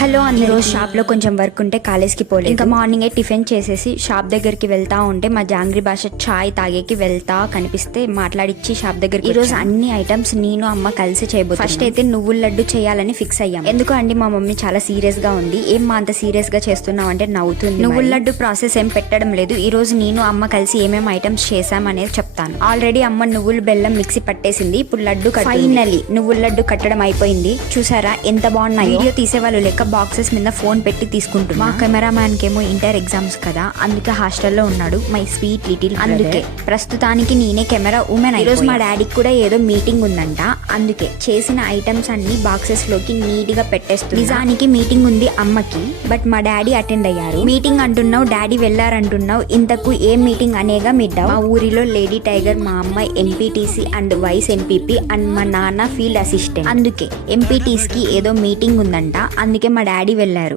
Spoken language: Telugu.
హలో అందరూ, షాప్లో కొంచెం వర్క్ ఉంటే కాలేజ్కి పోలేదు. ఇంకా మార్నింగే టిఫిన్ చేసేసి షాప్ దగ్గరికి వెళ్తా ఉంటే మా జాంగ్రీ భాష చాయ్ తాగేకి వెళ్తా కనిపిస్తే మాట్లాడిచ్చి షాప్ దగ్గరికి. ఈ రోజు అన్ని ఐటమ్స్ నేను అమ్మ కలిసి చేయబోతున్నాం. ఫస్ట్ అయితే నువ్వుల లడ్డు చేయాలని ఫిక్స్ అయ్యాం. ఎందుకు అండి మా మమ్మీ చాలా సీరియస్ గా ఉంది. ఏం మా అంత సీరియస్ గా చేస్తున్నావు అంటే నవ్వుతుంది. నువ్వుల లడ్డు ప్రాసెస్ ఏం పెట్టడం లేదు. ఈ రోజు నేను అమ్మ కలిసి ఏమేమి ఐటమ్స్ చేసాం అనేది చెప్తాను. ఆల్రెడీ అమ్మ నువ్వులు బెల్లం మిక్సీ పట్టేసింది. ఇప్పుడు లడ్డు ఫైనలీ నువ్వుల లడ్డు కట్టడం అయిపోయింది. చూసారా ఎంత బాగున్నాయి. వీడియో తీసే వాళ్ళు లెక్క బాక్సెస్ మీద ఫోన్ పెట్టి తీసుకుంటున్నా. మా కెమెరామ్యాన్ కేమో ఇంటర్ ఎగ్జామ్స్ కదా, అందుకే హాస్టల్లో ఉన్నాడు. మై స్వీట్ లిటిల్ అందుకే ప్రస్తుతానికి నేనే కెమెరా ఉమెన్. ఈరోజు మా డాడీకి కూడా ఏదో మీటింగ్ ఉందంట, అందుకే చేసిన ఐటమ్స్ అన్ని బాక్సెస్ లోకి నీట్ గా పెట్టేస్తుంది. నిజానికి మీటింగ్ ఉంది అమ్మకి, బట్ మా డాడీ అటెండ్ అయ్యారు. మీటింగ్ అంటున్నావు, డాడీ వెళ్లారంటున్నావు, ఇంతకు ఏం మీటింగ్ అనేగా మిడ్డావు. మా ఊరిలో లేడీ టైగర్, మా అమ్మాయి MPTC and vice MPP and మా నాన్న ఫీల్డ్ అసిస్టెంట్. అందుకే ఎంపీటీస్ కి ఏదో మీటింగ్ ఉందంట, అందుకే మా డాడీ వెళ్లారు.